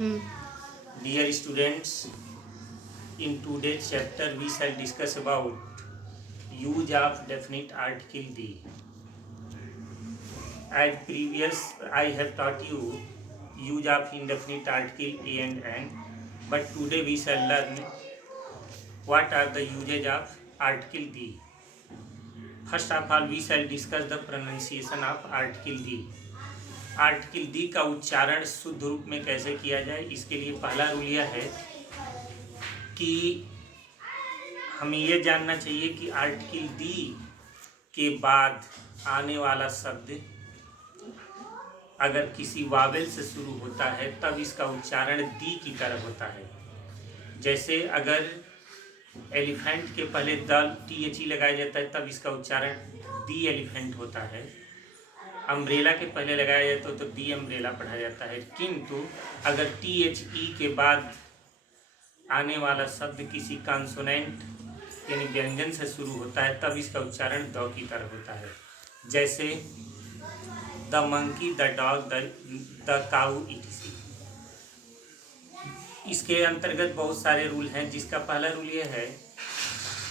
Dear students, in today's chapter we shall discuss about use of definite article the. As previous, I have taught you use of indefinite article a and an, but today we shall learn what are the uses of article the. First of all, we shall discuss the pronunciation of article the. Article the का उच्चारण शुद्ध रूप में कैसे किया जाए, इसके लिए पहला रूल यह है कि हमें यह जानना चाहिए कि आर्टिकल दी के बाद आने वाला शब्द अगर किसी वावेल से शुरू होता है तब इसका उच्चारण दी की तरह होता है। जैसे अगर एलिफेंट के पहले द THE लगाया जाता है तब इसका उच्चारण दी एलिफेंट होता है। अम्ब्रेला के पहले लगाया जाता तो दी अम्ब्रेला पढ़ा जाता है। किंतु अगर THE के बाद आने वाला शब्द किसी कॉन्सोनेंट यानी व्यंजन से शुरू होता है तब इसका उच्चारण द की तरह होता है। जैसे the monkey, the dog, the cow etc। इसके अंतर्गत बहुत सारे रूल हैं, जिसका पहला रूल यह है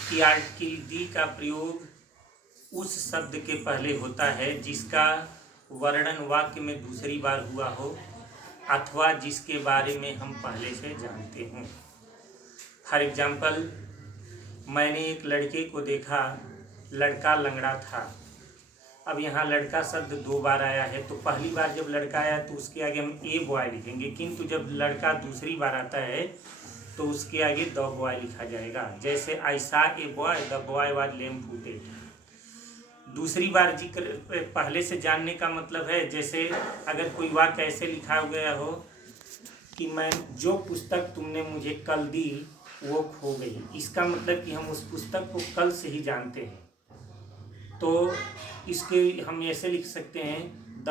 कि आर्टिकल दी का प्रयोग उस शब्द के पहले होता है जिसका वर्णन वाक्य में दूसरी बार हुआ हो अथवा जिसके बारे में हम पहले से जानते हों। फॉर एग्जाम्पल, मैंने एक लड़के को देखा, लड़का लंगड़ा था। अब यहाँ लड़का शब्द 2 बार आया है, तो पहली बार जब लड़का आया तो उसके आगे हम ए बॉय लिखेंगे, किंतु जब लड़का दूसरी बार आता है तो उसके आगे द बॉय लिखा जाएगा। जैसे I saw a boy, the boy was lame footed. दूसरी बार जिक्र पहले से जानने का मतलब है, जैसे अगर कोई वाक्य ऐसे लिखा गया हो कि मैं जो पुस्तक तुमने मुझे कल दी वो खो गई, इसका मतलब कि हम उस पुस्तक को कल से ही जानते हैं। तो इसके हम ऐसे लिख सकते हैं the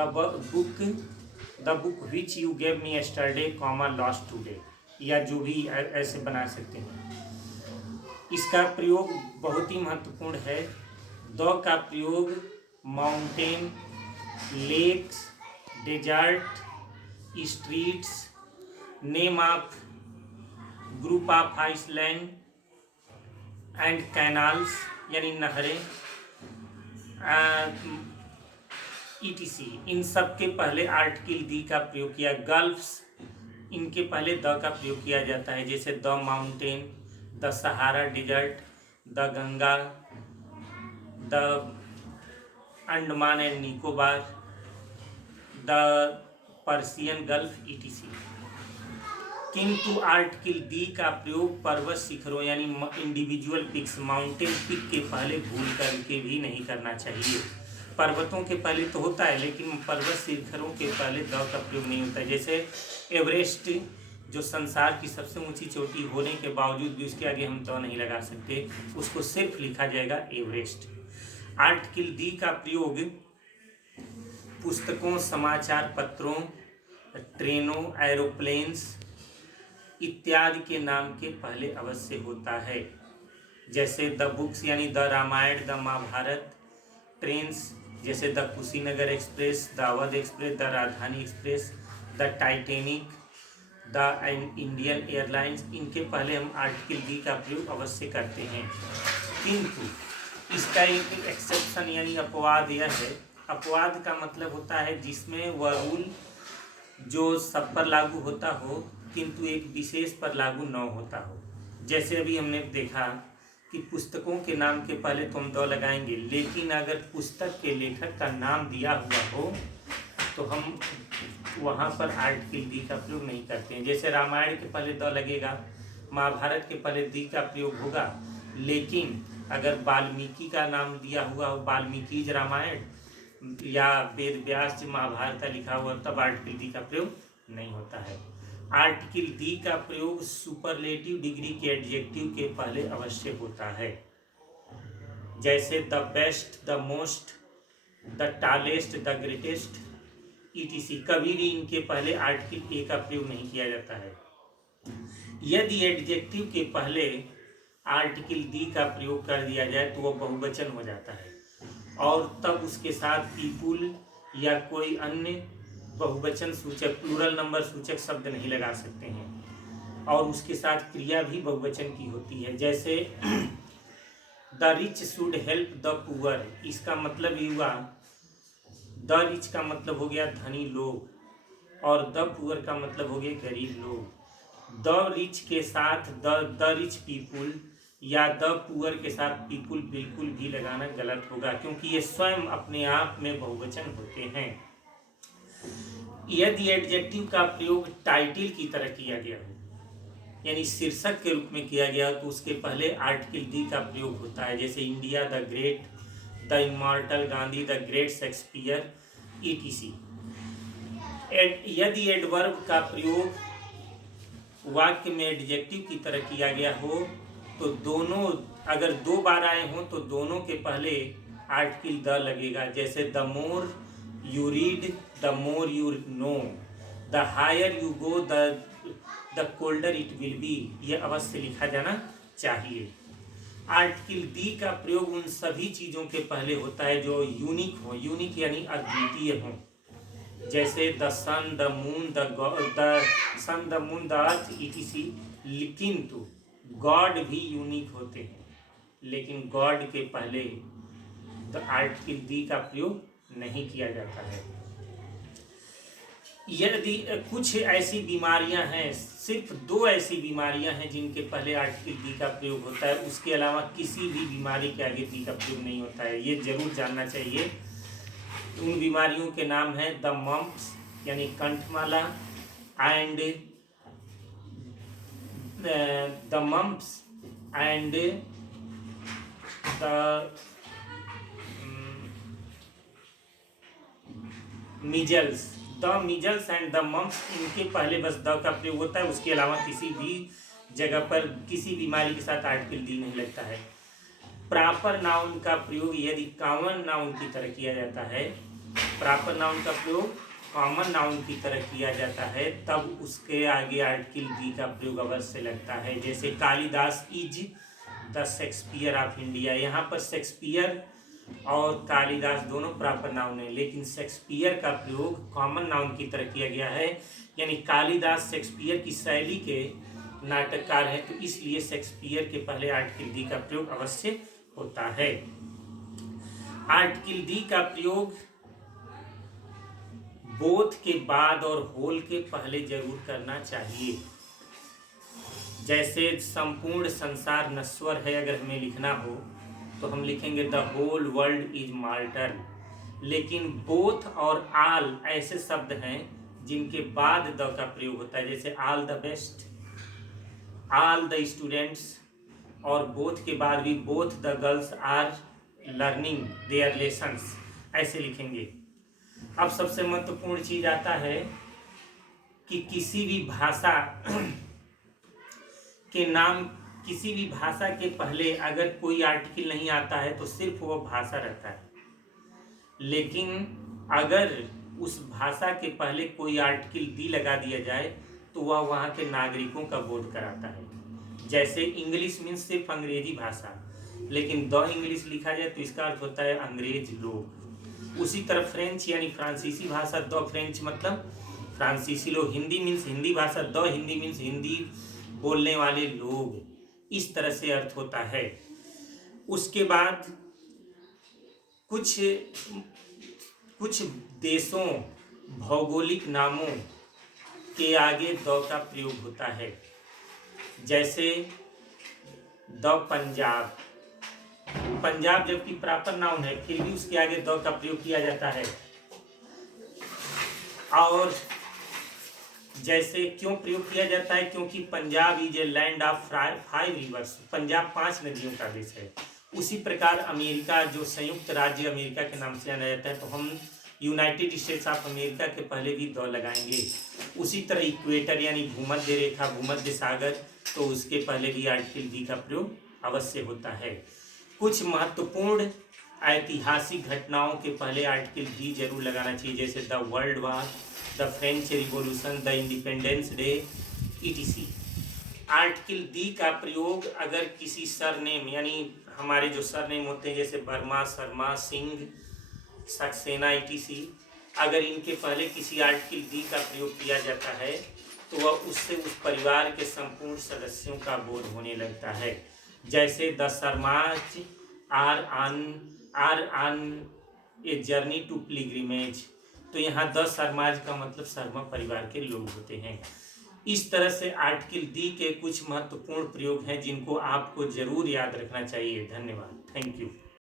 book which you gave me yesterday comma lost today, या जो भी ऐसे बना सकते हैं। इसका प्रयोग बहुत ही महत्वपूर्ण है। द का प्रयोग mountain, lakes, desert, streets, name of group of island and canals यानी नहरें etc, इन सब के पहले आर्टिकल दी का प्रयोग किया। गल्फ्स, इनके पहले द का प्रयोग किया जाता है। जैसे the mountain, the Sahara desert, the Ganga, the Andaman and Nicobar, the Persian gulf etc। किंतु आर्टिकल दी का प्रयोग पर्वत शिखरों यानी इंडिविजुअल पिक्स, माउंटेन पिक के पहले भूल करके भी नहीं करना चाहिए। पर्वतों के पहले तो होता है, लेकिन पर्वत शिखरों के पहले द का प्रयोग नहीं होता है। जैसे एवरेस्ट, जो संसार की सबसे ऊंची चोटी होने के बावजूद भी उसके आगे हम द नहीं लगा सकते, उसको सिर्फ लिखा जाएगा एवरेस्ट। आर्टिकल दी का प्रयोग पुस्तकों, समाचार पत्रों, ट्रेनों, एरोप्लेन्स इत्यादि के नाम के पहले अवश्य होता है। जैसे द बुक्स यानी the Ramayana, the Mahabharata. Trains जैसे the Kushinagar Express, the Awadh Express, the Rajdhani Express, the Titanic, the Indian Airlines, इनके पहले हम आर्टिकल दी का प्रयोग अवश्य करते हैं। किंतु इसका एक एक्सेप्शन यानी अपवाद यह है, अपवाद का मतलब होता है जिसमें वह रूल जो सब पर लागू होता हो किंतु एक विशेष पर लागू न होता हो। जैसे अभी हमने देखा कि पुस्तकों के नाम के पहले तो हम द लगाएंगे, लेकिन अगर पुस्तक के लेखक का नाम दिया हुआ हो तो हम वहाँ पर आर्टिकल दी का प्रयोग नहीं करते हैं। जैसे रामायण के पहले द लगेगा, महाभारत के पहले दी का प्रयोग होगा, लेकिन अगर वाल्मीकि का नाम दिया हुआ हो, वाल्मीकि रामायण या वेद व्यास महाभारत लिखा हुआ, तब आर्टिकल दी का प्रयोग नहीं होता है। आर्टिकल दी का प्रयोग सुपरलेटिव डिग्री के एडजेक्टिव के पहले अवश्य होता है। जैसे the best, the most, the tallest, the greatest etc, कभी भी इनके पहले आर्टिकल ए का प्रयोग नहीं किया जाता है। यदि एडजेक्टिव के पहले आर्टिकल दी का प्रयोग कर दिया जाए तो वह बहुवचन हो जाता है, और तब उसके साथ पीपुल या कोई अन्य बहुवचन सूचक प्लूरल नंबर सूचक शब्द नहीं लगा सकते हैं, और उसके साथ क्रिया भी बहुवचन की होती है। जैसे the rich should help the poor, इसका मतलब ये हुआ द रिच का मतलब हो गया धनी लोग, और द पुअर का मतलब हो गया गरीब लोग। द रिच के साथ द रिच पीपुल या द पुअर के साथ पीपुल बिल्कुल भी लगाना गलत होगा, क्योंकि ये स्वयं अपने आप में बहुवचन होते हैं। यदि एडजेक्टिव का प्रयोग टाइटल की तरह किया गया हो, यानी शीर्षक के रूप में किया गया, तो उसके पहले आर्टिकल दी का प्रयोग होता है। जैसे India the great, the immortal Gandhi, the great Shakespeare, etc. यदि एडवर्ब का प्रयोग वाक्य में एडजेक्टिव की तरह किया गया हो, तो दोनों अगर दो बार आए हों तो दोनों के पहले आर्टिकल द लगेगा। जैसे the more you read, the more you know, the higher you go, the colder it will be, ये अवश्य लिखा जाना चाहिए। आर्टिकल दी का प्रयोग उन सभी चीज़ों के पहले होता है जो यूनिक हो, यूनिक यानी अद्वितीय हो। जैसे the sun, the moon, the sun, the moon, the earth, etc. लेकिन तो गॉड भी यूनिक होते हैं, लेकिन गॉड के पहले द आर्टिकल दी का प्रयोग नहीं किया जाता है। यदि कुछ ऐसी बीमारियां हैं, सिर्फ 2 ऐसी बीमारियां हैं जिनके पहले आर्टिकल दी का प्रयोग होता है, उसके अलावा किसी भी बीमारी के आगे दी का प्रयोग नहीं होता है, ये जरूर जानना चाहिए। उन बीमारियों के नाम है द मम्प्स यानी कंठमाला, and the mumps and the measles. The measles and the mumps, इनके पहले बस द का प्रयोग होता है, उसके अलावा किसी भी जगह पर किसी बीमारी के साथ आर्टिकल दी नहीं लगता है। प्रॉपर नाउन का प्रयोग यदि कॉमन नाउन की तरह किया जाता है, प्रॉपर नाउन का प्रयोग कॉमन नाउन की तरह किया जाता है, तब उसके आगे आर्टिकल दी का प्रयोग अवश्य लगता है। जैसे Kalidas is the Shakespeare of India, यहाँ पर शेक्सपियर और कालिदास दोनों प्रॉपर नाउन है, लेकिन शेक्सपियर का प्रयोग कॉमन नाउन की तरह किया गया है। यानी कालिदास शेक्सपियर की शैली के नाटककार हैं, तो इसलिए शेक्सपियर के पहले आर्टिकल दी का प्रयोग अवश्य होता है। आर्टिकल दी का प्रयोग बोथ के बाद और होल के पहले जरूर करना चाहिए। जैसे संपूर्ण संसार नश्वर है, अगर हमें लिखना हो तो हम लिखेंगे the whole world is mortal. लेकिन बोथ और आल ऐसे शब्द हैं जिनके बाद द का प्रयोग होता है, जैसे all the best, all the students, और बोथ के बाद भी both the girls are learning their lessons, ऐसे लिखेंगे। अब सबसे महत्वपूर्ण चीज आता है कि किसी भी भाषा के नाम, किसी भी भाषा के पहले अगर कोई आर्टिकल नहीं आता है तो सिर्फ वो भाषा रहता है, लेकिन अगर उस भाषा के पहले कोई आर्टिकल दी लगा दिया जाए तो वह वहाँ के नागरिकों का बोध कराता है। जैसे इंग्लिश मीन्स सिर्फ अंग्रेजी भाषा, लेकिन द इंग्लिश लिखा जाए तो इसका अर्थ होता है अंग्रेज लोग। उसी तरह फ्रेंच यानी फ्रांसीसी भाषा, द फ्रेंच मतलब फ्रांसीसी लोग। हिंदी मीन्स हिंदी भाषा, द हिंदी मीन्स हिंदी बोलने वाले लोग। इस तरह से अर्थ होता है। उसके बाद कुछ देशों भौगोलिक नामों के आगे द का प्रयोग होता है। जैसे द पंजाब, पंजाब जबकि प्रॉपर नाउन है फिर भी उसके आगे द का प्रयोग किया जाता है। और जैसे क्यों प्रयोग किया जाता है, क्योंकि Punjab is a land of 5 reverse, Punjab 5 नदियों का देश है। उसी प्रकार अमेरिका, जो संयुक्त राज्य अमेरिका के नाम से जाना जाता है, तो हम यूनाइटेड स्टेट्स ऑफ अमेरिका के पहले भी द लगाएंगे। उसी तरह इक्वेटर यानी भूमध्य रेखा, भूमध्य सागर, तो उसके पहले भी आर्टिकल दी का प्रयोग अवश्य होता है। कुछ महत्वपूर्ण ऐतिहासिक घटनाओं के पहले आर्टिकल दी जरूर लगाना चाहिए, जैसे the world war, the French revolution, the independence day, ETC. Article the का प्रयोग अगर किसी सरनेम, यानी हमारे जो सरनेम होते हैं जैसे वर्मा, शर्मा, सिंह, सक्सेना, ईटीसी, अगर इनके पहले किसी आर्टिकल दी का प्रयोग किया जाता है तो वह उससे उस परिवार के संपूर्ण सदस्यों का बोध होने लगता है। जैसे the Sharmas are on a journey to pilgrimage, तो यहाँ द शर्माज का मतलब शर्मा परिवार के लोग होते हैं। इस तरह से आर्टिकल दी के कुछ महत्वपूर्ण प्रयोग हैं जिनको आपको जरूर याद रखना चाहिए। धन्यवाद। Thank you.